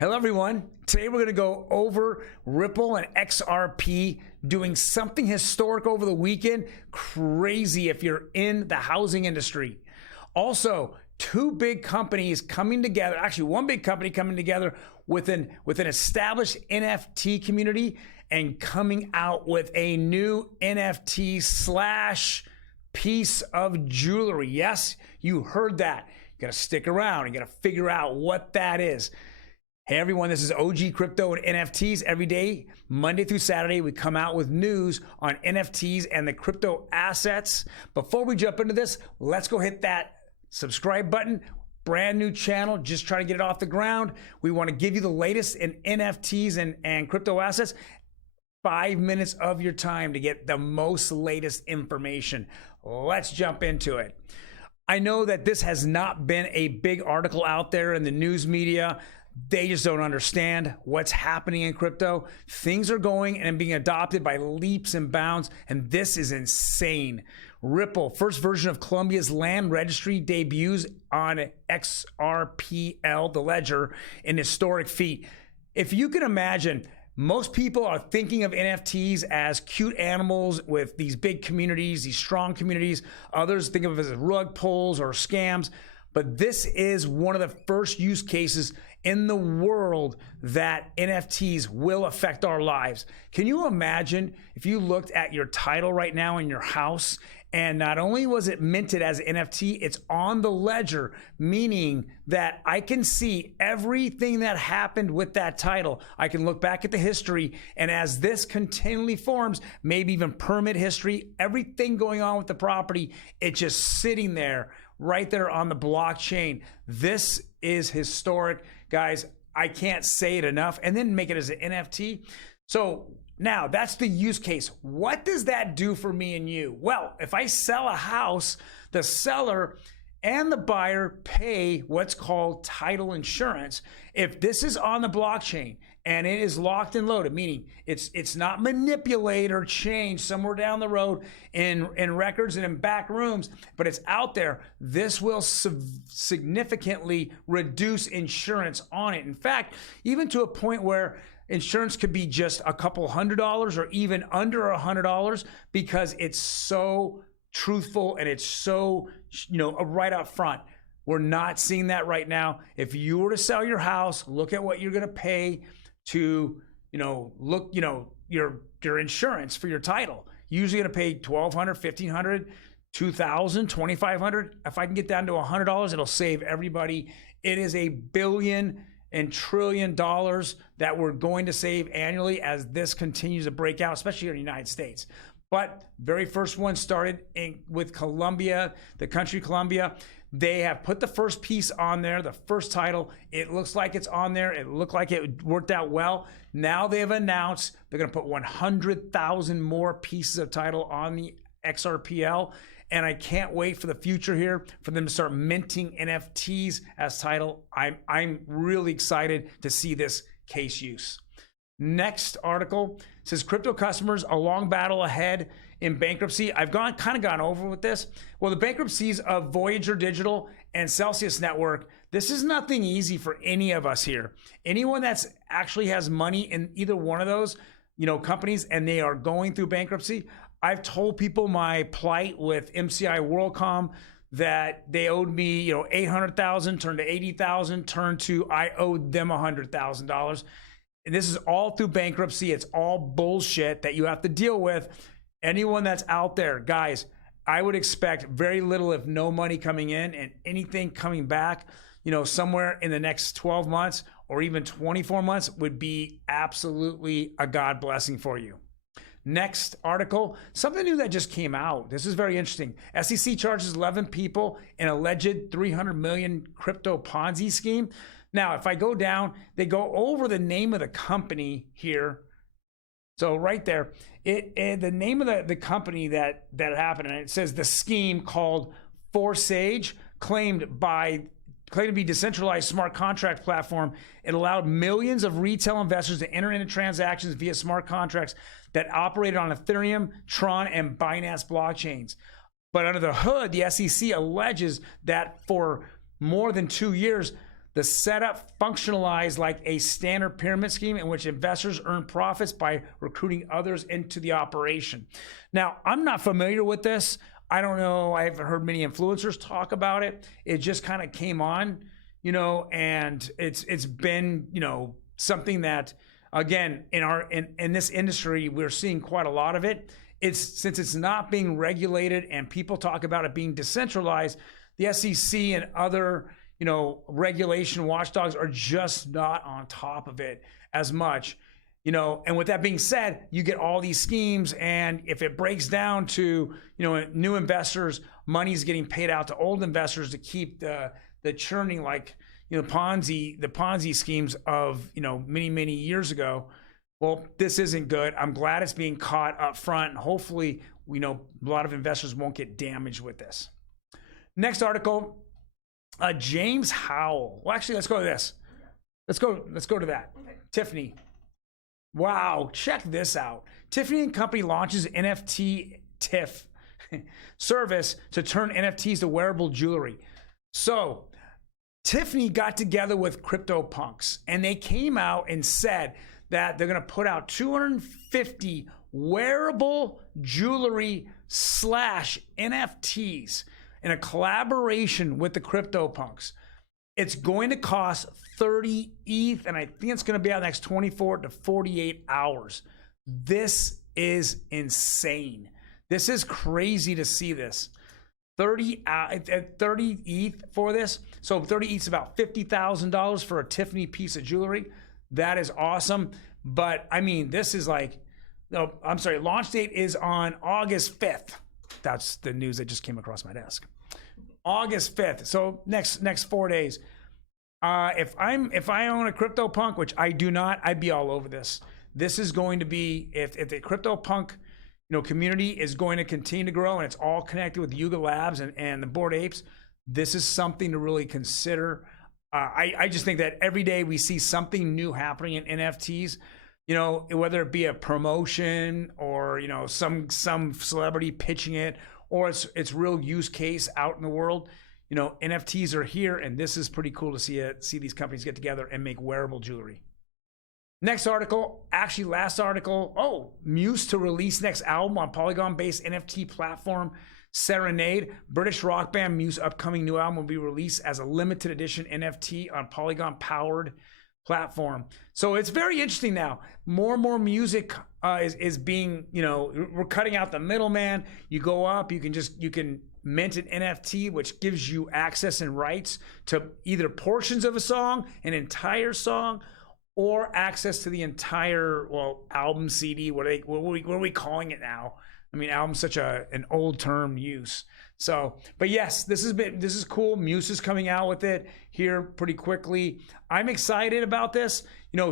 Hello everyone. Today we're going to go over Ripple and XRP doing something historic over the weekend. Crazy if you're in the housing industry. Also, two big companies coming together, actually one big company coming together with an established NFT community and coming out with a new NFT slash piece of jewelry. Yes, you heard that. You got to stick around. You got to figure out what that is. Hey everyone, this is OG Crypto and NFTs. Every day, Monday through Saturday, we come out with news on NFTs and the crypto assets. Before we jump into this, let's go hit that subscribe button. Brand new channel, just trying to get it off the ground. We want to give you the latest in NFTs and crypto assets. 5 minutes of your time to get the most latest information. Let's jump into it. I know that this has not been a big article out there in the news media. They just don't understand what's happening in crypto. Things are going and being adopted by leaps and bounds, and this is insane. Ripple, first version of Colombia's land registry, debuts on XRPL, the ledger, in historic feat. If you can imagine, most people are thinking of NFTs as cute animals with these big communities, these strong communities. Others think of it as rug pulls or scams. But this is one of the first use cases in the world that NFTs will affect our lives. Can you imagine if you looked at your title right now in your house, and not only was it minted as an NFT, it's on the ledger, meaning that I can see everything that happened with that title. I can look back at the history, and as this continually forms, maybe even permit history, everything going on with the property, it's just sitting there right there on the blockchain. This is historic, guys. I can't say it enough. And then make it as an NFT. So now that's the use case. What does that do for me and you? Well, if I sell a house, the seller and the buyer pay what's called title insurance. If this is on the blockchain and it is locked and loaded, meaning it's not manipulated or changed somewhere down the road in records and in back rooms, but it's out there, this will significantly reduce insurance on it. In fact, even to a point where insurance could be just a couple $100 or even under $100 because it's so truthful and it's so, right up front. We're not seeing that right now. If you were to sell your house, look at what you're going to pay to, your insurance for your title. Usually going to pay $1,200, $1,500, $2,000, $2,500. If I can get down to $100, it'll save everybody. It is $1 billion and trillion dollars that we're going to save annually as this continues to break out, especially here in the United States. But very first one started with Colombia, the country Colombia. They have put the first piece on there, the first title. It looks like it's on there. It looked like it worked out well. Now they have announced they're going to put 100,000 more pieces of title on the XRPL. And I can't wait for the future here for them to start minting NFTs as title. I'm really excited to see this case use. Next article says crypto customers, a long battle ahead in bankruptcy. I've kind of gone over with this. Well, the bankruptcies of Voyager Digital and Celsius Network, this is nothing easy for any of us here. Anyone that's actually has money in either one of those, companies, and they are going through bankruptcy. I've told people my plight with MCI WorldCom that they owed me, $800,000, turned to $80,000, turned to I owed them $100,000. And this is all through bankruptcy. It's all bullshit that you have to deal with. Anyone that's out there, guys, I would expect very little, if no money coming in, and anything coming back, somewhere in the next 12 months or even 24 months would be absolutely a God blessing for you. Next article, something new that just came out. This is very interesting. SEC charges 11 people in alleged 300 million crypto Ponzi scheme. Now, if I go down, they go over the name of the company here. So right there, the name of the company that happened, and it says the scheme called Forsage, claimed to be decentralized smart contract platform. It allowed millions of retail investors to enter into transactions via smart contracts that operated on Ethereum, Tron, and Binance blockchains. But under the hood, the SEC alleges that for more than 2 years, The setup functionalized like a standard pyramid scheme in which investors earn profits by recruiting others into the operation. Now, I'm not familiar with this. I don't know. I've heard many influencers talk about it. It just kind of came on, and it's been, something that, again, in this industry, we're seeing quite a lot of it. Since it's not being regulated and people talk about it being decentralized, the SEC and other regulation watchdogs are just not on top of it as much, and with that being said, you get all these schemes, and if it breaks down to, new investors, money's getting paid out to old investors to keep the churning, like, the Ponzi schemes of, many years ago. Well, this isn't good. I'm glad it's being caught up front, and hopefully, a lot of investors won't get damaged with this. Next article. James Howell. Well, actually, let's go to this. Let's go to that. Okay. Tiffany. Wow, check this out. Tiffany & Company launches NFT TIFF service to turn NFTs to wearable jewelry. So, Tiffany got together with CryptoPunks, and they came out and said that they're going to put out 250 wearable jewelry / NFTs in a collaboration with the CryptoPunks. It's going to cost 30 ETH, and I think it's going to be out in the next 24 to 48 hours. This is insane. This is crazy to see this. 30 ETH for this. So 30 ETH is about $50,000 for a Tiffany piece of jewelry. That is awesome. But I mean, this is like, no, I'm sorry, launch date is on August 5th. That's the news that just came across my desk. August 5th. So next 4 days. If I own a CryptoPunk, which I do not, I'd be all over this. This is going to be, if the CryptoPunk community is going to continue to grow, and it's all connected with Yuga Labs and the Bored Apes, this is something to really consider. I just think that every day we see something new happening in NFTs, whether it be a promotion or, some celebrity pitching it, or it's real use case out in the world. NFTs are here, and this is pretty cool to see these companies get together and make wearable jewelry. Next article, actually last article. Muse to release next album on Polygon-based NFT platform Serenade. British rock band Muse upcoming new album will be released as a limited edition NFT on Polygon-powered platform. So it's very interesting now. More and more music is being, we're cutting out the middleman. You go up, you can mint an NFT, which gives you access and rights to either portions of a song, an entire song, or access to the entire, album, CD. What are we calling it now? I mean, album's such an old term use. So, but yes, this is cool. Muse is coming out with it here pretty quickly. I'm excited about this.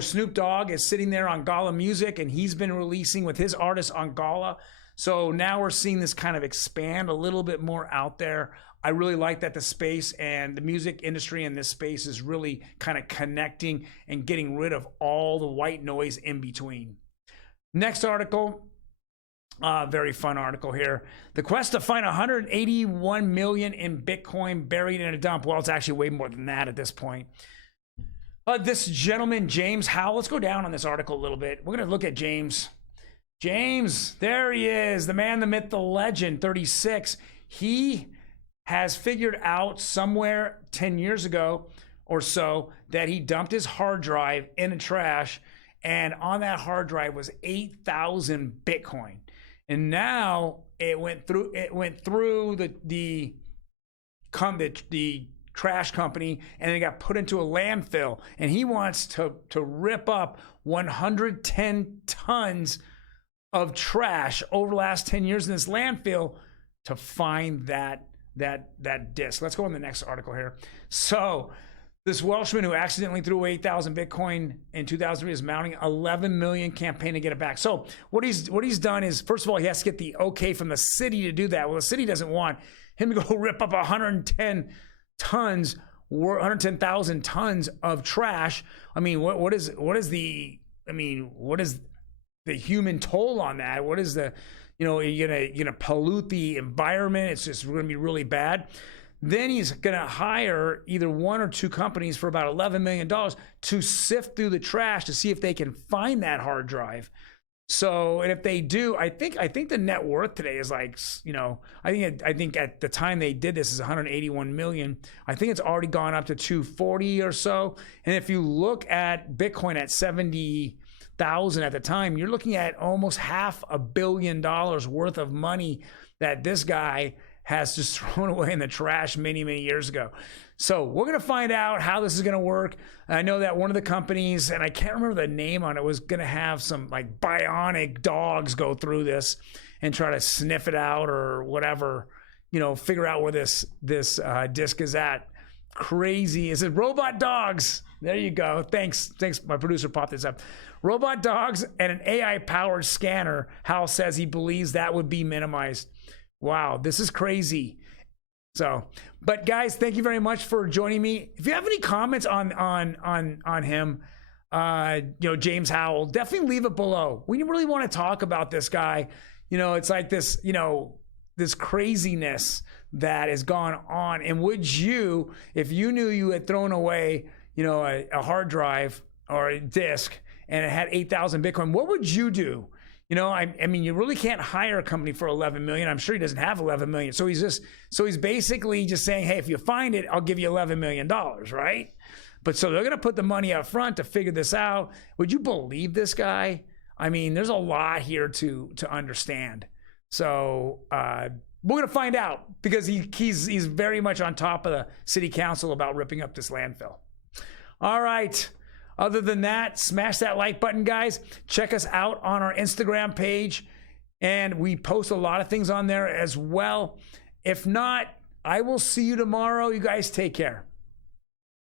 Snoop Dogg is sitting there on Gala Music, and he's been releasing with his artists on Gala. So now we're seeing this kind of expand a little bit more out there. I really like that the space and the music industry in this space is really kind of connecting and getting rid of all the white noise in between. Next article. Very fun article here. The quest to find 181 million in Bitcoin buried in a dump. Well, it's actually way more than that at this point. This gentleman, James Howell, let's go down on this article a little bit. We're going to look at James. James, there he is, the man, the myth, the legend, 36. He has figured out somewhere 10 years ago or so that he dumped his hard drive in the trash, and on that hard drive was 8,000 Bitcoin. And now it went through the trash company, and it got put into a landfill. And he wants to rip up 110 tons of trash over the last 10 years in this landfill to find that disc. Let's go on the next article here. So this Welshman who accidentally threw away 8,000 Bitcoin in 2003 is mounting 11 million campaign to get it back. So what he's done is, first of all, he has to get the okay from the city to do that. Well, the city doesn't want him to go rip up 110,000 tons of trash. I mean, what is the human toll on that? What is the, you're gonna pollute the environment. It's just going to be really bad. Then he's going to hire either one or two companies for about $11 million to sift through the trash to see if they can find that hard drive. So, and if they do, I think the net worth today is like, you know, I think at the time they did this is 181 million. I think it's already gone up to 240 or so. And if you look at Bitcoin at 70,000 at the time, you're looking at almost $500 million worth of money that this guy has just thrown away in the trash many, many years ago. So we're going to find out how this is going to work. I know that one of the companies, and I can't remember the name on it, was going to have some like bionic dogs go through this and try to sniff it out or whatever, you know, figure out where this disc is at. Crazy. Is it robot dogs? There you go. Thanks. My producer popped this up. Robot dogs and an AI-powered scanner. Hal says he believes that would be minimized. Wow, this is crazy. So, but guys, thank you very much for joining me. If you have any comments on him, you know, James Howell, definitely leave it below. We really want to talk about this guy. You know, it's like this, you know, this craziness that has gone on. And would you, if you knew you had thrown away, you know, a hard drive or a disk and it had 8,000 Bitcoin, what would you do? You know, I mean, you really can't hire a company for 11 million. I'm sure he doesn't have 11 million. So he's basically just saying, hey, if you find it, I'll give you $11 million, right? But so they're going to put the money up front to figure this out. Would you believe this guy? I mean, there's a lot here to understand. So we're going to find out because he's very much on top of the city council about ripping up this landfill. All right. Other than that, smash that like button, guys. Check us out on our Instagram page. And we post a lot of things on there as well. If not, I will see you tomorrow. You guys take care.